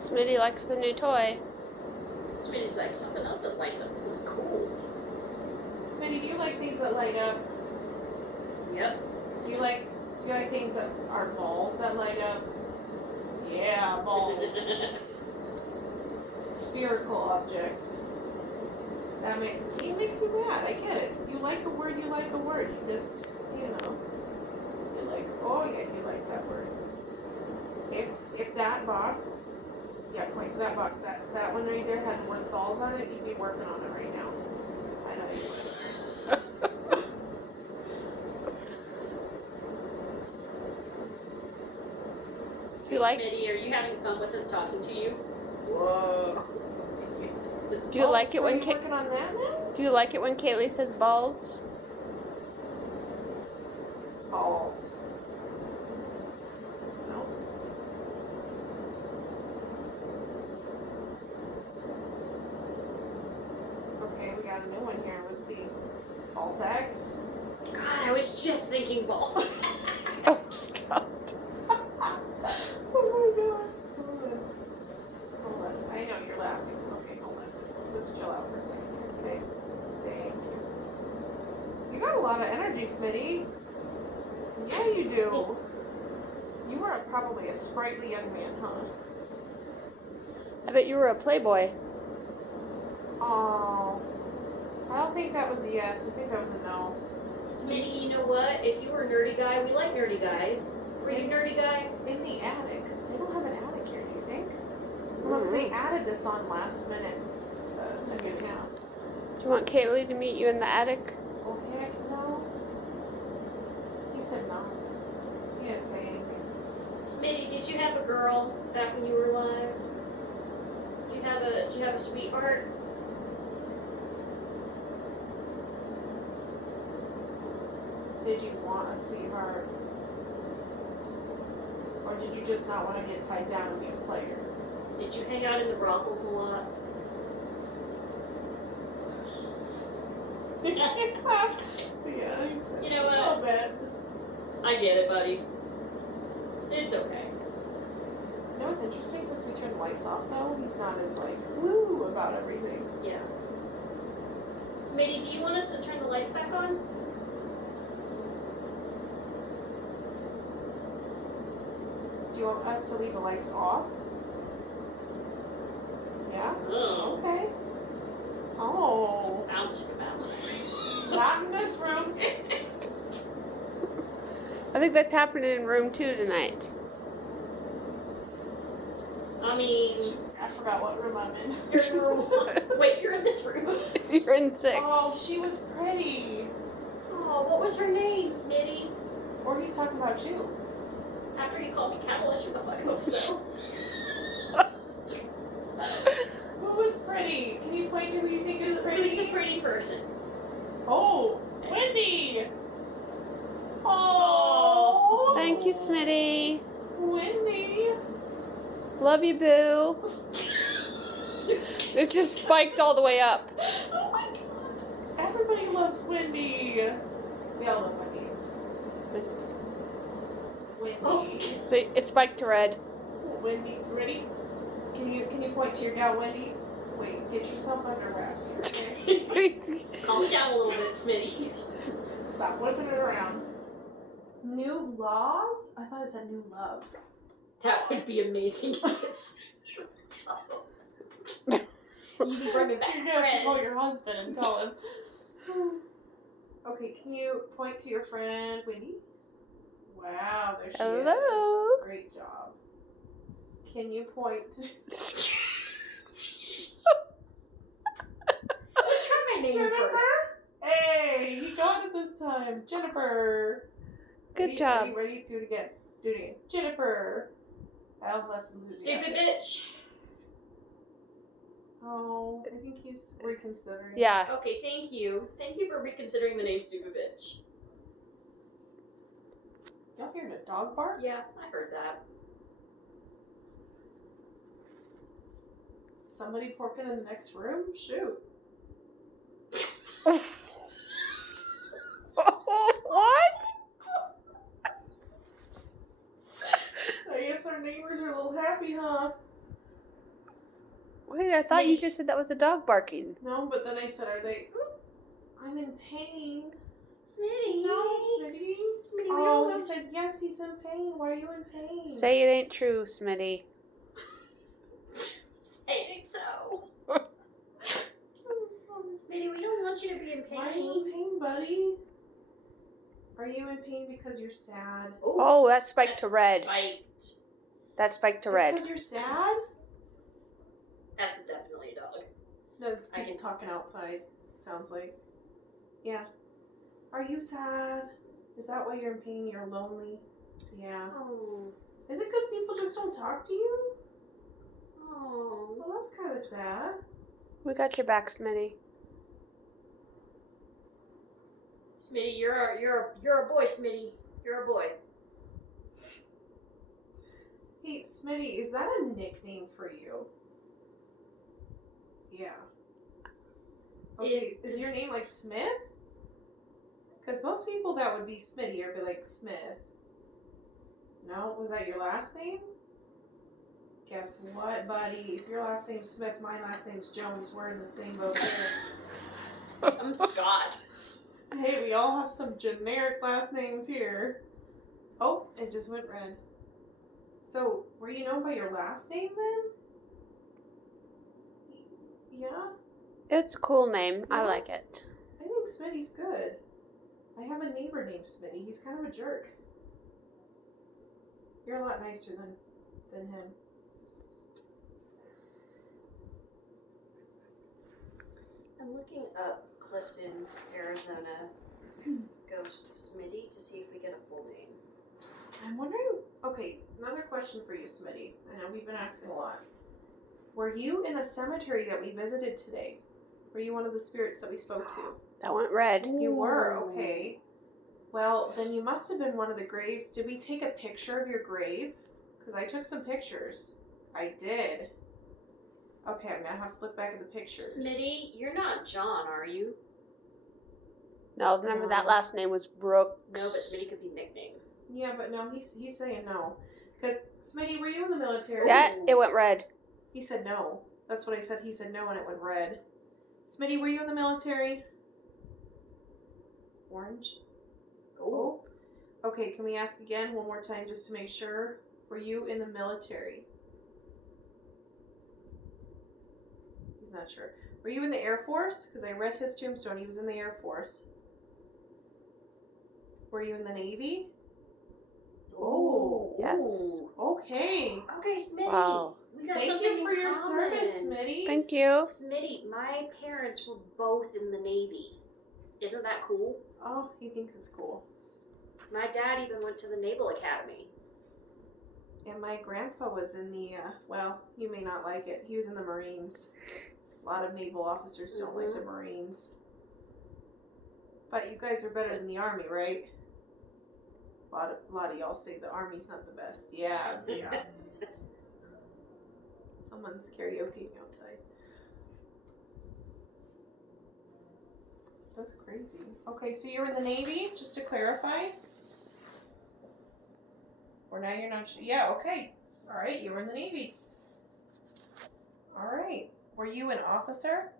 Smitty likes the new toy. Smitty's like, something else that lights up. This is cool. Smitty, do you like things that light up? Yep. Do you like things that are balls that light up? Yeah, balls. Spherical objects. It makes you mad. I get it. You like a word, you like a word. You just, you know. You're like, oh yeah, he likes that word. If that box, yeah, point to that box, that one right there had the word balls on it, you'd be working on it right now. I know you would. Hey, Smitty, are you having fun with us talking to you? Whoa. Do you like it so when you're working on that now? Do you like it when Kaylee says balls? Balls. No. Okay, we got a new one here. Let's see. Ball sack. God, I was just thinking balls. Oh God. Oh my God. Hold on. I know you're laughing. Okay, hold on. Let's chill out for a second here. Okay. Thank you. You got a lot of energy, Smitty. Yeah, you do. You were probably a sprightly young man, huh? I bet you were a playboy. Oh. I don't think that was a yes. I think that was a no. Smitty, you know what? If you were a nerdy guy, we like nerdy guys. Were you a nerdy guy? In the attic. They don't have an attic here, do you think? Well, because they added this on last minute. Second half. Do you want Kaylee to meet you in the attic? Oh, heck no. He said no. He didn't say anything. Smitty, did you have a girl back when you were alive? Did you have a sweetheart? Did you want a sweetheart? Or did you just not want to get tied down and be a player? Did you hang out in the brothels a lot? Yeah, he said, You know what? a little bit. I get it, buddy. It's okay. You know what's interesting? Since we turned the lights off, though, he's not as, like, woo about everything. Yeah. Smitty, do you want us to turn the lights back on? Do you want us to leave the lights off? Yeah? Oh. Okay. Oh. Ouch about. Not in this room. I think that's happening in room 2 tonight. I mean, I forgot what room I'm in. you're in room. Wait, you're in this room. You're in 6. Oh, she was pretty. Oh, what was her name, Smitty? Or he's talking about you. After he called me capitalist, you the fuck hope so. Who was pretty? Can you point to who you think is pretty? Who's the pretty person? Oh, Wendy. Oh. Thank you, Smitty. Wendy. Love you, boo. It just spiked all the way up. Oh my God. Everybody loves Wendy. We all love Wendy. It's, Wendy. see, it spiked to red. Wendy, ready? Can you point to your gal, Wendy? Wait, get yourself under wraps here, okay? Calm it down a little bit, Smitty. Stop whipping it around. New laws? I thought it said new love. That would be amazing. You can bring me back, You're gonna have to call friend. your husband and tell him. Okay, can you point to your friend Wendy? Wow, there she Hello. is. Great job. Can you point to Let's try my name Jennifer? first. Hey, you got it this time. Jennifer. Good Ready, job. Ready? Do it again. Do it again. Jennifer. I have less enthusiasm. Stupid bitch. Oh, I think he's reconsidering. Yeah. Okay, thank you. Thank you for reconsidering the name Stupid Bitch. Y'all hearing a dog bark? Yeah, I heard that. Somebody porking in the next room? Shoot. What? I guess our neighbors are a little happy, huh? Wait, I thought you Smitty. just said that was a dog barking. No, but then I said, are they? I'm in pain. Smitty. No, Smitty. Smitty, we Oh, don't he want said yes. He's in pain. Why are you in pain? Say it ain't true, Smitty. Saying so. Smitty, we don't want you to be in pain. Why are you in pain, buddy? Are you in pain because you're sad? Oh, that's spiked to That's red. spiked. That's spiked to It's red. because you're sad? That's definitely a dog. No, it's I people can- talking outside. Sounds like. Yeah. Are you sad? Is that why you're in pain? You're lonely? Yeah. Oh. Is it because people just don't talk to you? Oh. Well, that's kind of sad. We got your back, Smitty. Smitty, you're a boy, Smitty. You're a boy. Hey, Smitty, is that a nickname for you? Yeah. Okay, is your name like Smith? Because most people that would be Smitty or be like Smith. No? Was that your last name? Guess what, buddy? If your last name's Smith, my last name's Jones. We're in the same boat here. I'm Scott. Hey, we all have some generic last names here. Oh, it just went red. So, were you known by your last name then? Yeah? It's a cool name. I Yeah. like it. I think Smitty's good. I have a neighbor named Smitty. He's kind of a jerk. You're a lot nicer than him. I'm looking up Clifton, Arizona ghost Smitty to see if we get a full name. I'm wondering. Okay, another question for you, Smitty. I know we've been asking a lot. Were you in a cemetery that we visited today? Were you one of the spirits that we spoke to? That went red. You were, okay. Well, then you must have been one of the graves. Did we take a picture of your grave? Because I took some pictures. I did. Okay, I'm gonna have to look back at the pictures. Smitty, you're not John, are you? No, remember that last name was Brooks. No, but Smitty could be nickname. Yeah, but no, he's saying no. Because, Smitty, were you in the military? That, it went red. He said no. That's what I said. He said no and it went red. Smitty, were you in the military? Orange? Oh. Okay, can we ask again one more time just to make sure? Were you in the military? He's not sure. Were you in the Air Force? Because I read his tombstone. He was in the Air Force. Were you in the Navy? Oh. Yes. Ooh, okay. Okay, Smitty. Wow. We got Thank something you for in your common. service, Smitty. Thank you. Smitty, my parents were both in the Navy. Isn't that cool? Oh, he thinks it's cool. My dad even went to the Naval Academy. And my grandpa was in the, well, you may not like it. He was in the Marines. A lot of naval officers don't like the Marines. But you guys are better than the Army, right? A lot of y'all say the Army's not the best. Yeah, yeah. Someone's karaokeing outside. That's crazy. Okay, so you were in the Navy, just to clarify? Or now you're not sure? Yeah, okay. Alright, you were in the Navy. Alright. Were you an officer?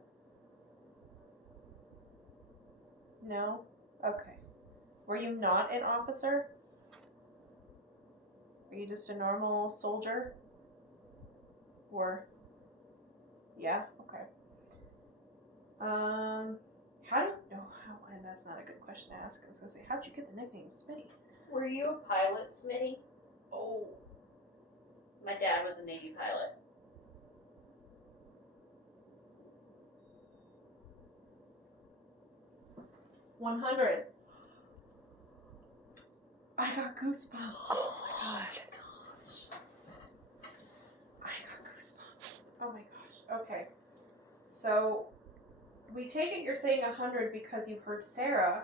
No? Okay. Were you not an officer? Were you just a normal soldier? Or, yeah, okay. And that's not a good question to ask. I was gonna say, how'd you get the nickname Smitty? Were you a pilot, Smitty? Oh. My dad was a Navy pilot. $100. I got goosebumps. Oh my god. I got goosebumps. Oh my gosh. Okay. So, we take it you're saying 100 because you heard Sarah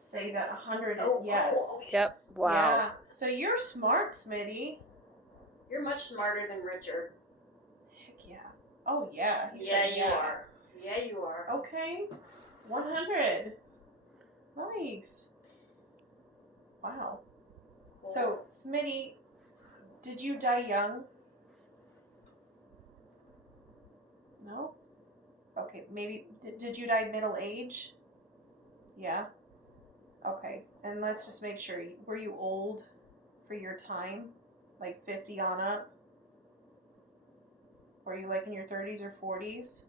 say that 100 is yes. Yep. Wow. Yeah. So you're smart, Smitty. You're much smarter than Richard. Heck yeah. Oh yeah. He Yeah, said you are. Yeah, you are. Okay. 100. Nice. Wow. So, Smitty, did you die young? No? Okay, maybe, did you die middle age? Yeah? Okay, and let's just make sure, were you old for your time? Like 50 on up? Were you like in your 30s or 40s?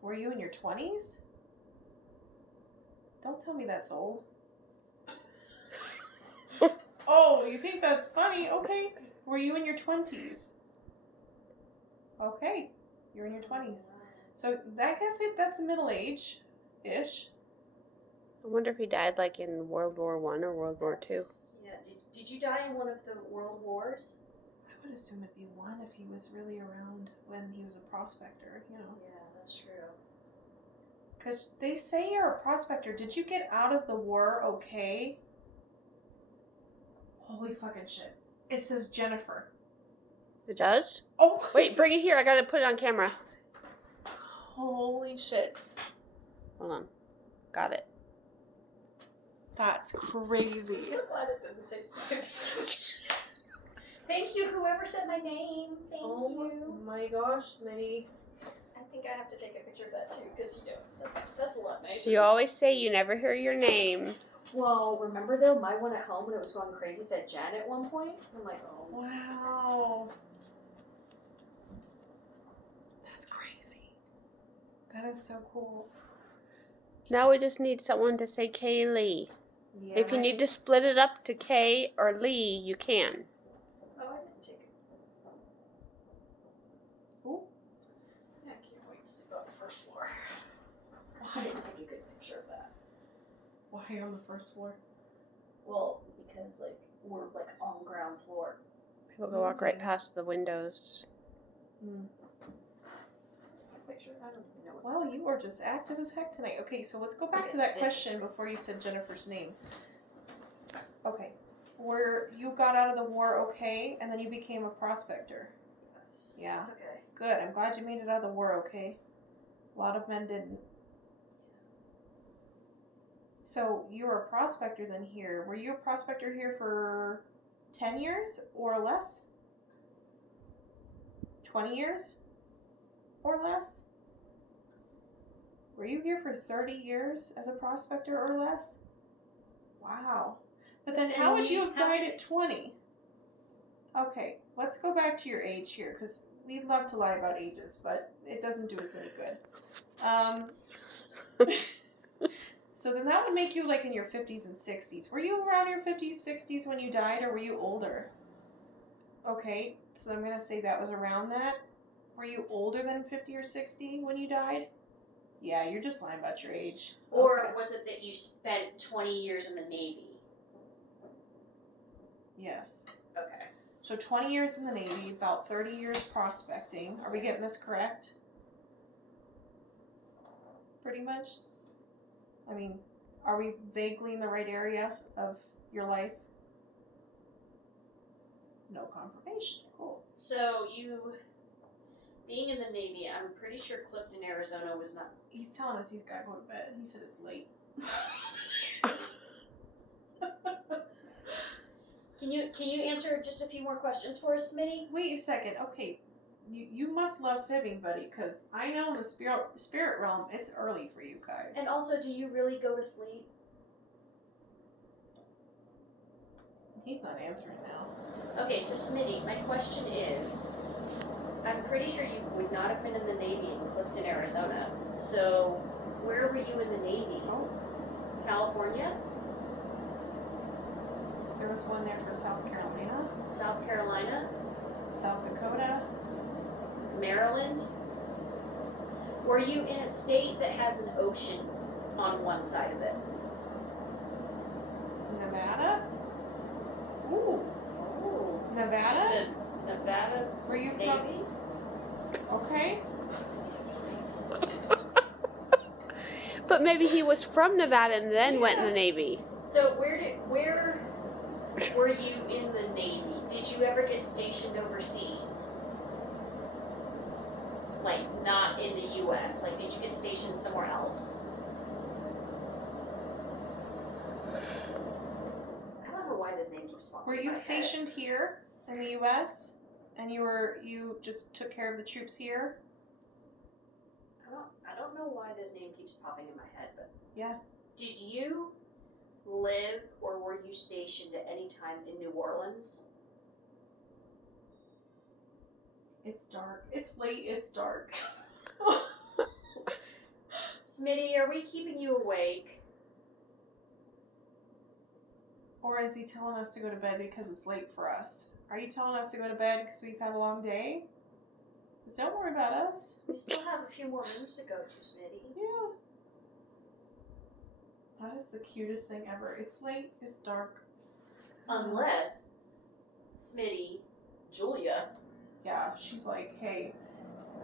Were you in your 20s? Don't tell me that's old. Oh, you think that's funny? Okay. Were you in your 20s? Okay. You're in your 20s. So I guess that's middle age-ish. I wonder if he died like in World War I or World War II. Yeah. Did you die in one of the world wars? I would assume it'd be one if he was really around when he was a prospector, you know. Yeah, that's true. Because they say you're a prospector. Did you get out of the war okay? Holy fucking shit. It says Jennifer. It does? Oh. Wait, bring it here. I gotta put it on camera. Holy shit. Hold on. Got it. That's crazy. I'm so glad it didn't say Smitty. Thank you, whoever said my name. Thank you. My gosh, Smitty. I think I have to take a picture of that too, because that's a lot nicer. You always say you never hear your name. Well, remember though, my one at home when it was going crazy said Jen at one point. I'm like, oh Wow. That's crazy. That is so cool. Now we just need someone to say Kaylee. Yeah, If you need to split it up to Kay or Lee, you can. Oh, I didn't take it. Ooh. Yeah, I can't wait to sleep on the first floor. I didn't take a good picture of that. Why on the first floor? Well, because like we're like on ground floor. People can walk right past the windows. Picture? I don't even know what. Well, you are just active as heck tonight. Okay, so let's go back to that question before you said Jennifer's name. Okay. Where you got out of the war okay, and then you became a prospector. Yes. Yeah. Okay. Good. I'm glad you made it out of the war okay. A lot of men didn't. So you were a prospector then here. Were you a prospector here for 10 years or less? 20 years or less? Were you here for 30 years as a prospector or less? Wow. But then how would you have died at 20? Okay, let's go back to your age here, because we'd love to lie about ages, but it doesn't do us any good. So then that would make you like in your 50s and 60s. Were you around your 50s, 60s when you died, or were you older? Okay, so I'm going to say that was around that. Were you older than 50 or 60 when you died? Yeah, you're just lying about your age. Or Okay. was it that you spent 20 years in the Navy? Yes. Okay. So 20 years in the Navy, about 30 years prospecting. Are we getting this correct? Pretty much? I mean, are we vaguely in the right area of your life? No confirmation. Cool. So you, being in the Navy, I'm pretty sure Clifton, Arizona was not. He's telling us he's got to go to bed. He said it's late. Can you answer just a few more questions for us, Smitty? Wait a second. Okay. You must love fibbing, buddy, because I know in the spirit realm, it's early for you guys. And also, do you really go to sleep? He's not answering now. Okay, so Smitty, my question is, I'm pretty sure you would not have been in the Navy in Clifton, Arizona. So, where were you in the Navy? Oh. California? There was one there for South Carolina, South Carolina? South Dakota. Maryland? Were you in a state that has an ocean on one side of it? Nevada? Ooh. Oh. Nevada? The Nevada Were you Navy? from? Okay. But maybe he was from Nevada and then went in the Navy. So where were you in the Navy? Did you ever get stationed overseas? Like, not in the U.S. Like, did you get stationed somewhere else? I don't know why this name keeps falling. Were you stationed here in the U.S.? And you just took care of the troops here? I don't know why this name keeps popping in my head, but Yeah. did you live or were you stationed at any time in New Orleans? It's dark. It's late. It's dark. Smitty, are we keeping you awake? Or is he telling us to go to bed because it's late for us? Are you telling us to go to bed because we've had a long day? 'Cause don't worry about us. We still have a few more rooms to go to, Smitty. Yeah. That is the cutest thing ever. It's late. It's dark. Unless, Smitty, Julia, Yeah, she's like, hey,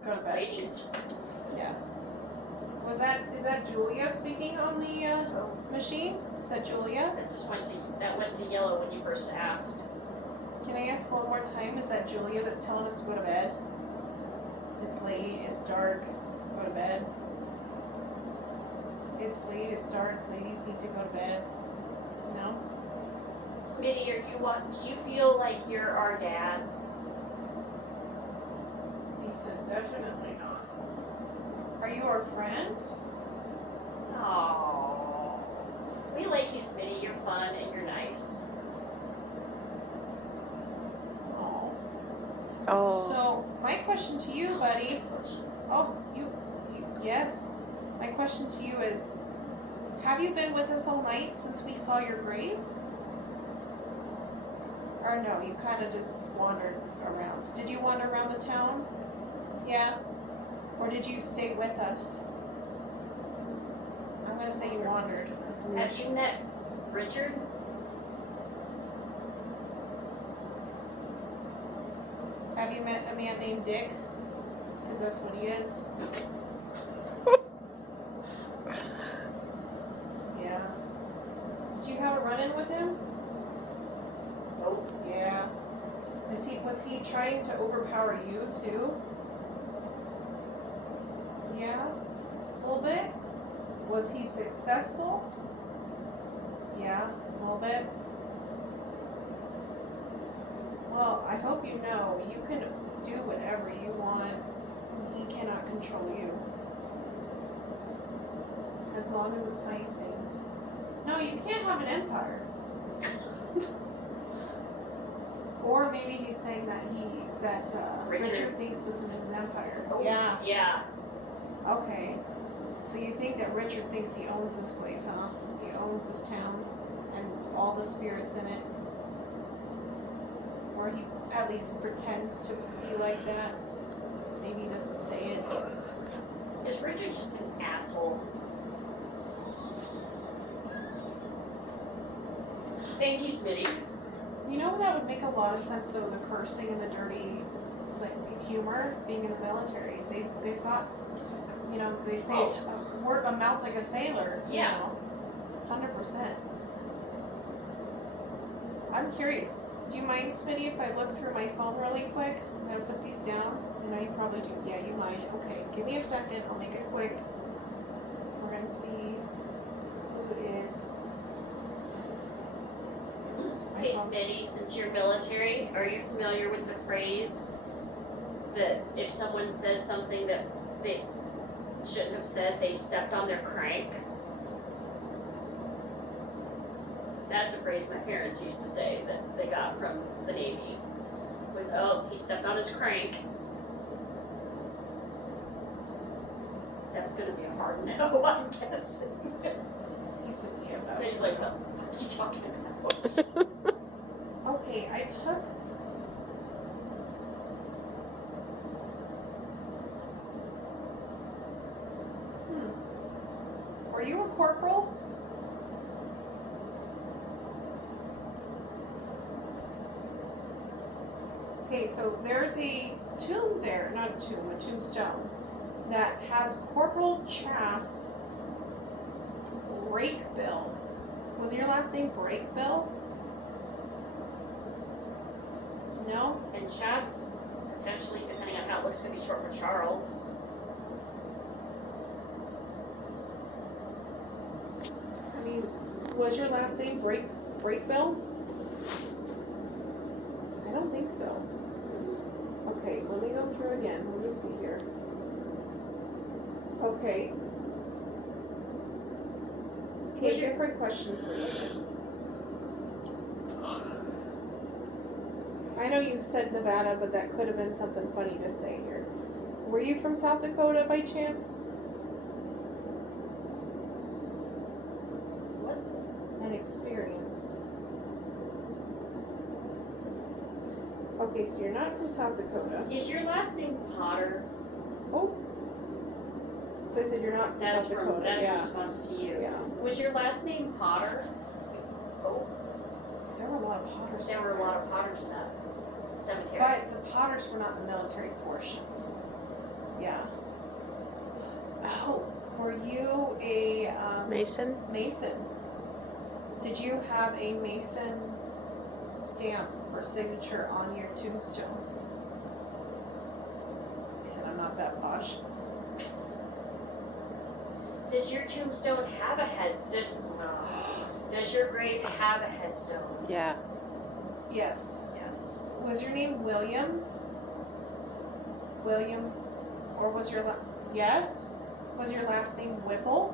go to bed. ladies. Yeah. Is that Julia speaking on the machine? Is that Julia? That went to yellow when you first asked. Can I ask one more time? Is that Julia that's telling us to go to bed? It's late, it's dark, go to bed. It's late, it's dark, ladies need to go to bed. No? Smitty, do you feel like you're our dad? He said definitely not. Are you our friend? Aww. We like you, Smitty. You're fun and you're nice. Oh. Oh. So, my question to you, buddy. Oh, you yes. My question to you is, have you been with us all night since we saw your grave? Or no, you kind of just wandered around. Did you wander around the town? Yeah? Or did you stay with us? I'm gonna say you wandered. Have you met Richard? Have you met a man named Dick? Because that's what he is. Yeah. Did you have a run-in with him? Nope. Yeah. Was he trying to overpower you too? Yeah? A little bit? Was he successful? Yeah, a little bit. Well, I hope you know you can do whatever you want. He cannot control you. As long as it's nice things. No, you can't have an empire. Or maybe he's saying that Richard thinks this is his empire. Oh, Yeah. Yeah. Okay. So you think that Richard thinks he owns this place, huh? He owns this town and all the spirits in it. Or he at least pretends to be like that. Maybe he doesn't say it. Is Richard just an asshole? Thank you, Smitty. You know, that would make a lot of sense though, the cursing and the dirty humor being in the military. They've got, you know, they say a mouth like a sailor. Yeah. You know, 100%. I'm curious. Do you mind, Smitty, if I look through my phone really quick? I'm gonna put these down. I know you probably do. Yeah, you mind. Okay, give me a second. I'll make it quick. We're gonna see who is. Hey, Smitty, since you're military, are you familiar with the phrase that if someone says something that they shouldn't have said, they stepped on their crank? That's a phrase my parents used to say that they got from the Navy. Was, oh, he stepped on his crank. That's gonna be a hard no, I'm guessing. So he's like, what the fuck are you talking about? Okay, I took. Are you a corporal? Okay, so there's a tomb there, not a tomb, a tombstone, that has Corporal Chas Breakbill. Was your last name Breakbill? No? And Chas, potentially, depending on how it looks, could be short for Charles. I mean, was your last name Breakbill? I don't think so. through again. Let me see here. Okay. Okay, different question for you then. I know you said Nevada, but that could have been something funny to say here. Were you from South Dakota by chance? What? And experienced. Okay, so you're not from South Dakota. Is your last name Potter? Oh. So I said you're not from That's South from Dakota. that's Yeah. response to you. Yeah. Was your last name Potter? Oh, Because there were a lot of Potters. there were a lot of Potters in that cemetery. But the Potters were not the military portion. Yeah. Oh, were you a Mason? Mason? Did you have a Mason stamp or signature on your tombstone? He said, I'm not that posh. Does your tombstone have a head? Does your grave have a headstone? Yeah. Yes. Yes. Was your name William? William? Or was your yes? Was your last name Whipple?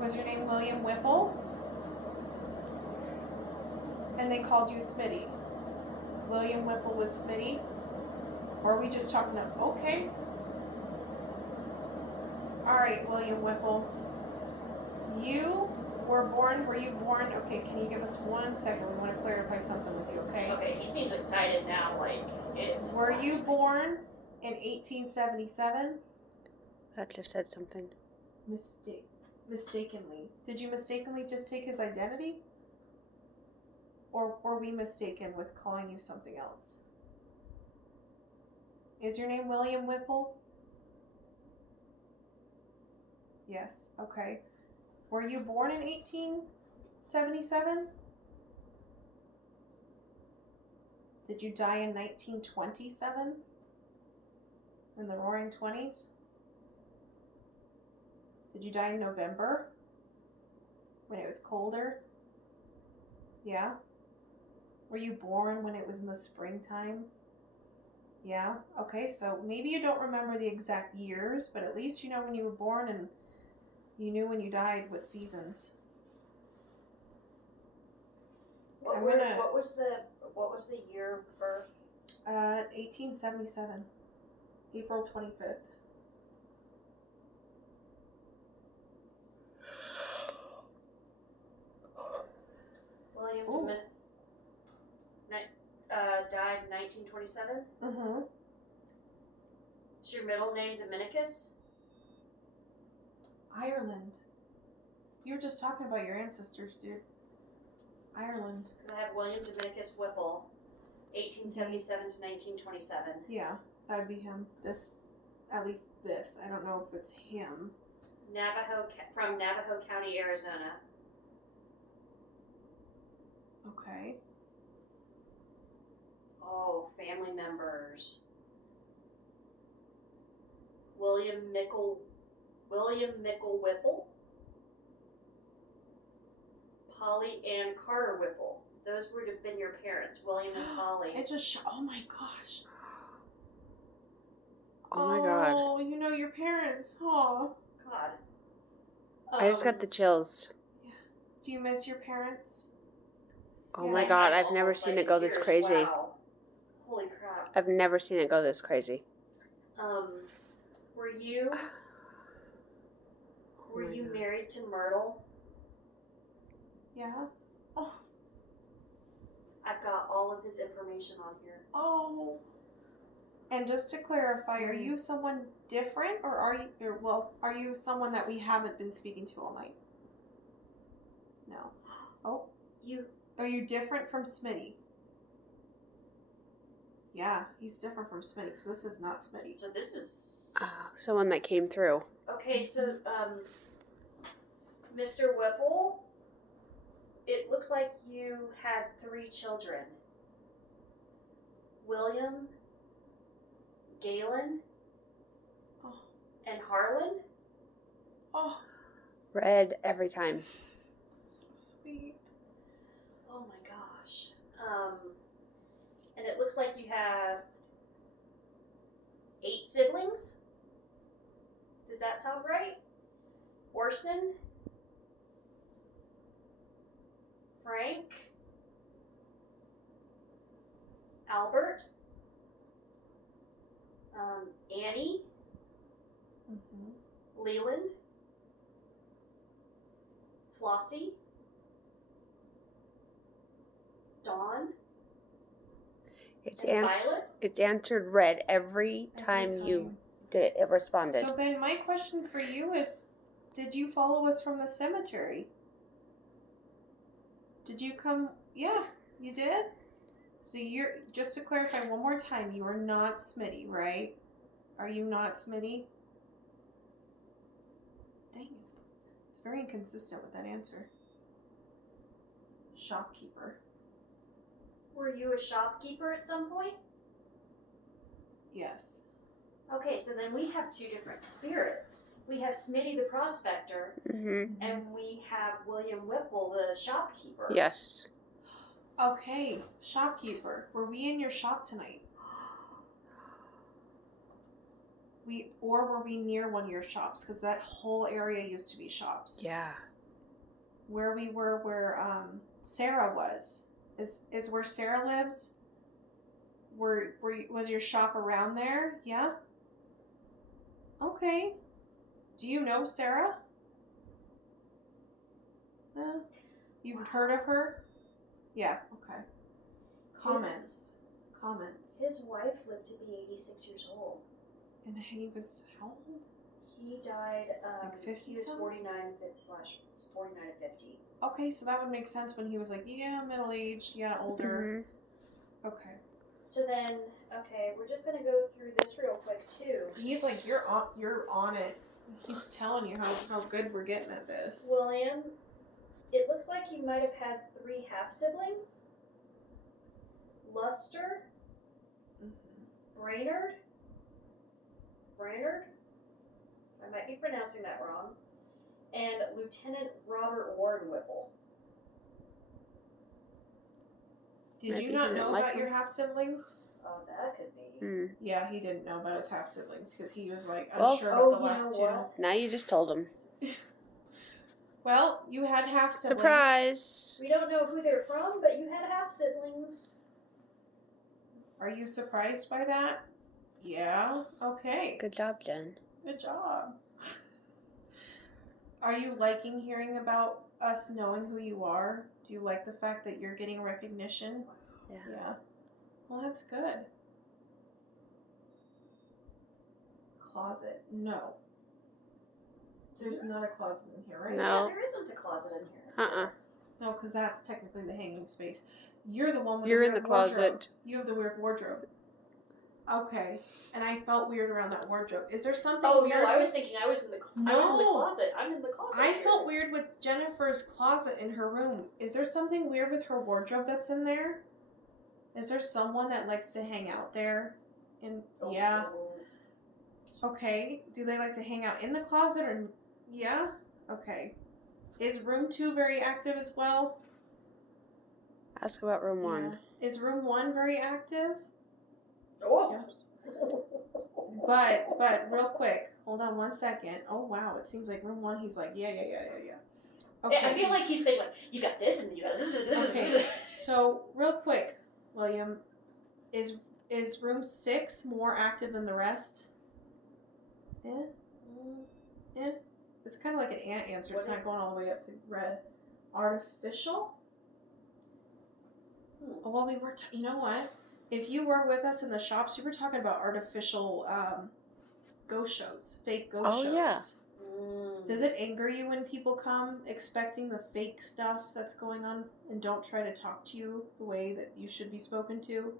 Was your name William Whipple? And they called you Smitty. William Whipple was Smitty? Or are we just talking about, okay. Alright, William Whipple. Were you born, okay, can you give us 1 second? We want to clarify something with you, okay? Okay, he seems excited now, like it's. Were you born in 1877? That just said something. Mistakenly. Did you mistakenly just take his identity? Or were we mistaken with calling you something else? Is your name William Whipple? Yes, okay. Were you born in 1877? Did you die in 1927? In the Roaring Twenties? Did you die in November? When it was colder? Yeah? Were you born when it was in the springtime? Yeah? Okay, so maybe you don't remember the exact years, but at least you know when you were born and you knew when you died what seasons. What was the year of birth? 1877. April 25th. William Ooh. died in 1927. Mm-hmm. Is your middle name Dominicus? Ireland. You were just talking about your ancestors, dude. Ireland. I have William Dominicus Whipple, 1877 to 1927. Yeah, that'd be him. At least this. I don't know if it's him. From Navajo County, Arizona. Okay. Oh, family members. William Mickle Whipple. Polly Ann Carter Whipple. Those would have been your parents, William and Polly. It just oh my gosh. Oh my god. Oh, you know your parents, huh? God. I just got the chills. Yeah. Do you miss your parents? Oh Yeah, my god, I've never seen it go this crazy. Wow. Holy crap. I've never seen it go this crazy. Were you married to Myrtle? Yeah. Oh. I've got all of his information on here. Oh. And just to clarify, are you someone different, or are you someone that we haven't been speaking to all night? No. Oh. Are you different from Smitty? Yeah, he's different from Smitty, so this is not Smitty. So this is Someone that came through. okay. So, Mr. Whipple, it looks like you had 3 children: William, Galen, and Harlan. Oh, Red every time. so sweet. Oh my gosh. And it looks like you have 8 siblings. Does that sound right? Orson, Frank, Albert, Annie, Leland, Flossie, Dawn, It's And Violet? it's answered red every time you did it. It responded. So then my question for you is, did you follow us from the cemetery? Did you come? Yeah, you did? So you're, just to clarify one more time, you are not Smitty, right? Are you not Smitty? Dang it. It's very inconsistent with that answer. Shopkeeper. Were you a shopkeeper at some point? Yes. Okay, so then we have 2 different spirits. We have Smitty the prospector, Mm-hmm. and we have William Whipple the shopkeeper. Yes. Okay, shopkeeper. Were we in your shop tonight? Or were we near one of your shops? Because that whole area used to be shops. Yeah. Where we were, where Sarah was, is where Sarah lives. Was your shop around there? Yeah. Okay. Do you know Sarah? You've heard of her? Yeah. Okay. Comments. His wife lived to be 86 years old. And he was how old? He died, Like 50 he was something? 49 to 50. Okay, so that would make sense when he was like, yeah, middle-aged, yeah, older. Mm-hmm. Okay. So then, okay, we're just gonna go through this real quick too. He's like, you're on it. He's telling you how good we're getting at this. William, it looks like you might have had 3 half-siblings. Luster, Brainerd, I might be pronouncing that wrong, and Lieutenant Robert Warren Whipple. Did Maybe you he not didn't know like about him. your half-siblings? Oh, that could be. Mm. Yeah, he didn't know about his half-siblings because he was like Well, unsure oh, about the you last know 2. what? Now you just told him. Well, you had half-siblings. Surprise! We don't know who they're from, but you had half-siblings. Are you surprised by that? Yeah. Okay. Good job, Jen. Good job. Are you liking hearing about us knowing who you are? Do you like the fact that you're getting recognition? Yeah. Yeah. Well, that's good. Closet. No. There's not a closet in here, right? No. Yeah, there isn't a closet in here. is there? No, because that's technically the hanging space. You're the one with You're the in weird the wardrobe. closet. You have the weird wardrobe. Okay. And I felt weird around that wardrobe. Is there something Oh weird? no, I was thinking I was in the No. closet. I'm in the closet. I here. felt weird with Jennifer's closet in her room. Is there something weird with her wardrobe that's in there? Is there someone that likes to hang out there? Oh, Yeah. no. Okay. Do they like to hang out in the closet or yeah? Okay. Is room 2 very active as well? Ask about room 1. Yeah. Is room 1 very active? Oh. But real quick, hold on one second. Oh wow, it seems like room 1 he's like, yeah. Okay. I feel like he's saying like, you got this and you got this. Okay. So real quick, William, is room 6 more active than the rest? Yeah. It's kind of like an ant answer. It's not going all the way up to red. Artificial? Well, we were. You know what? If you were with us in the shops, you were talking about artificial ghost shows, fake ghost shows. Yeah. Does it anger you when people come expecting the fake stuff that's going on and don't try to talk to you the way that you should be spoken to?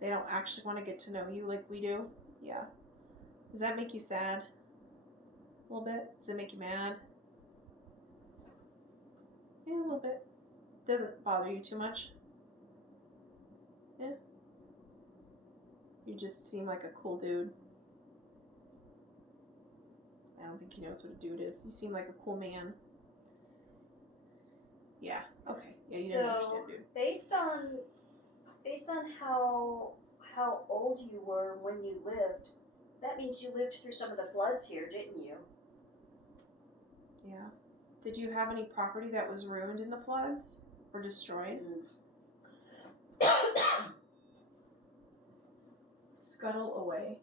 They don't actually want to get to know you like we do? Yeah. Does that make you sad? A little bit? Does it make you mad? Yeah, a little bit. Doesn't bother you too much? Yeah. You just seem like a cool dude. I don't think he knows what a dude is. You seem like a cool man. Yeah. Okay. Yeah, you didn't understand, dude. based on how old you were when you lived, that means you lived through some of the floods here, didn't you? Yeah. Did you have any property that was ruined in the floods or destroyed? Scuttle away.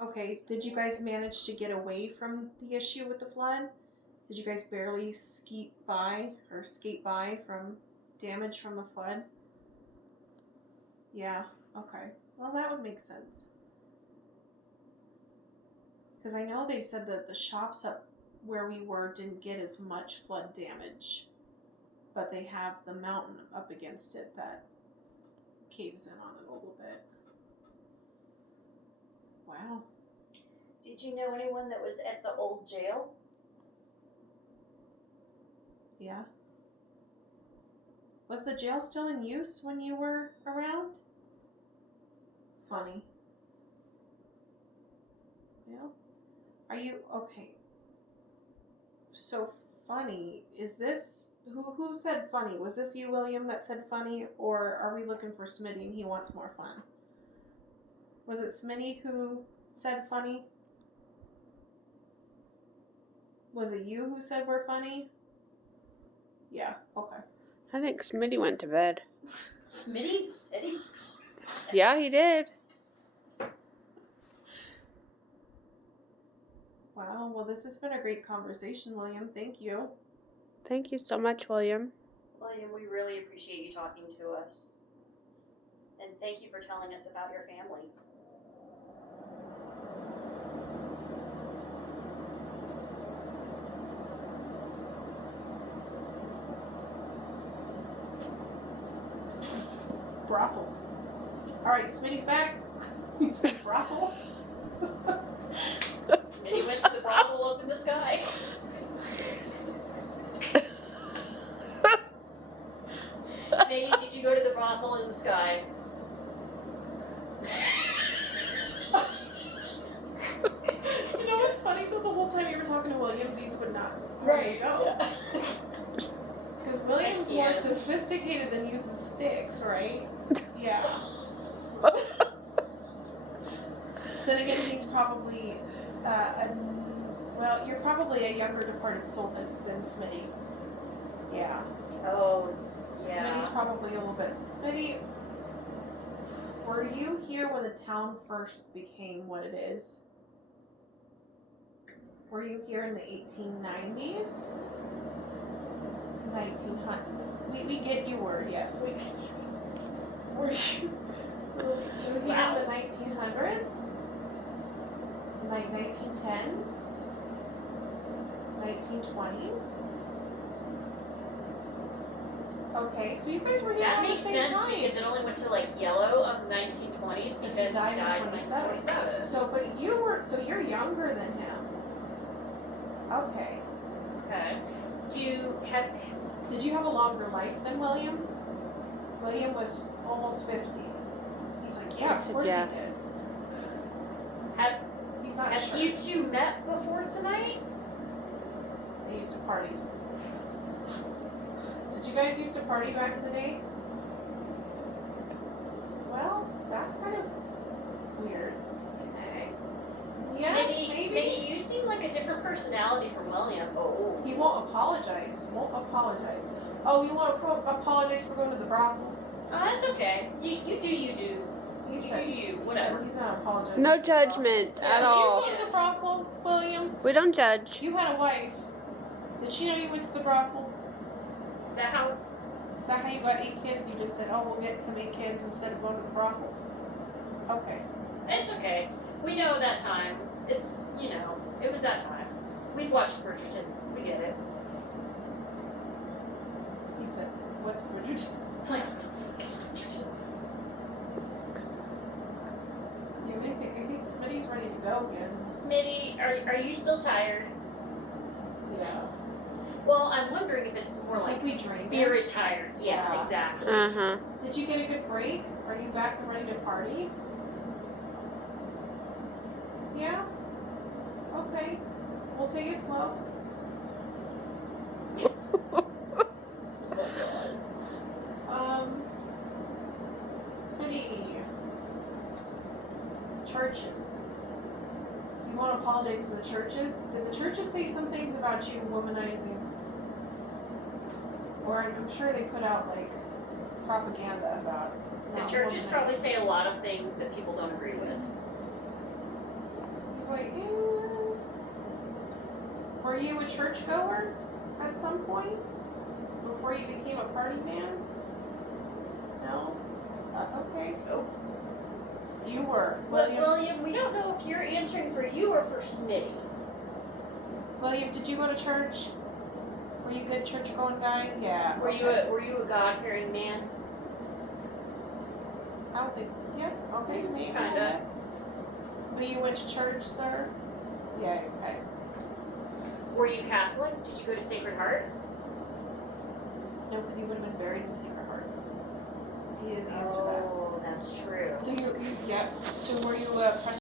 Okay, did you guys manage to get away from the issue with the flood? Did you guys barely skate by from damage from the flood? Yeah, okay. Well, that would make sense. Because I know they said that the shops up where we were didn't get as much flood damage, but they have the mountain up against it that caves in on it a little bit. Wow. Did you know anyone that was at the old jail? Yeah. Was the jail still in use when you were around? Funny. Yeah. Are you okay? So funny. Is this who said funny? Was this you, William, that said funny, or are we looking for Smitty and he wants more fun? Was it Smitty who said funny? Was it you who said we're funny? Yeah, okay. I think Smitty went to bed. Smitty said he was. Yeah, he did. Wow, well, this has been a great conversation, William. Thank you. Thank you so much, William. William, we really appreciate you talking to us. And thank you for telling us about your family. Brothel. Alright, Smitty's back. He said brothel. Smitty went to the brothel up in the sky. Smitty, did you go to the brothel in the sky? You know what's funny though? The whole time you were talking to William, these would not hardly go. Because William's more Yeah. sophisticated than using sticks, right? Yeah. Then again, he's probably you're probably a younger departed soul than Smitty. Yeah. Oh, yeah. Smitty's probably a little bit. Smitty, were you here when the town first became what it is? Were you here in the 1890s? 1900. We get you were, yes. Were you here in the 1900s? Like 1910s? 1920s? Okay, so you guys were here That around the makes same sense time. because it only went to like yellow of 1920s because he died in 1927. So, but you're younger than him. Okay. Okay. Did you have a longer life than William? William was almost 50. He's like, yeah, of course yeah. he did. He's not Have sure. you two met before tonight? They used to party. Did you guys used to party back in the day? Well, that's kind of weird. Okay. Yes, maybe. Smitty, you seem like a different personality from William. Oh. He won't apologize. Oh, you want to apologize for going to the brothel? Oh, that's okay. You do. He said, Whatever. He's not apologizing. No for the brothel. judgment Yeah, at Did all. you go to the brothel, William? We don't judge. You had a wife. Did she know you went to the brothel? Is that how? Is that how you got 8 kids? You just said, oh, we'll get some 8 kids instead of going to the brothel. Okay. It's okay. We know that time. It's, it was that time. We've watched Bridgerton. We get it. He said, what's Bridgerton? It's like, what the fuck is Bridgerton? I think Smitty's ready to go again. Smitty, are you still tired? Yeah. Well, I'm wondering if it's more I think like we drank spirit tired. Yeah, Yeah. exactly. Uh-huh. Did you get a good break? Are you back and ready to party? Yeah? Okay. We'll take it slow. churches, did the churches say some things about you womanizing? Or I'm sure they put out like propaganda about The not churches probably womanizing. say a lot of things that people don't agree with. He's like, were you a churchgoer at some point? Before you became a party man? No? That's okay. Nope. You were. But William, we don't know if you're answering for you or for Smitty. William, did you go to church? Were you a good church going guy? Yeah. Were okay. you a God-fearing man? I don't think. Yeah. Okay. Maybe. Kinda. But you went to church, sir? Yeah. Okay. Were you Catholic? Did you go to Sacred Heart? No, because you would have been buried in Sacred Heart. He didn't answer that. Oh, that's true. So you yeah. So were you a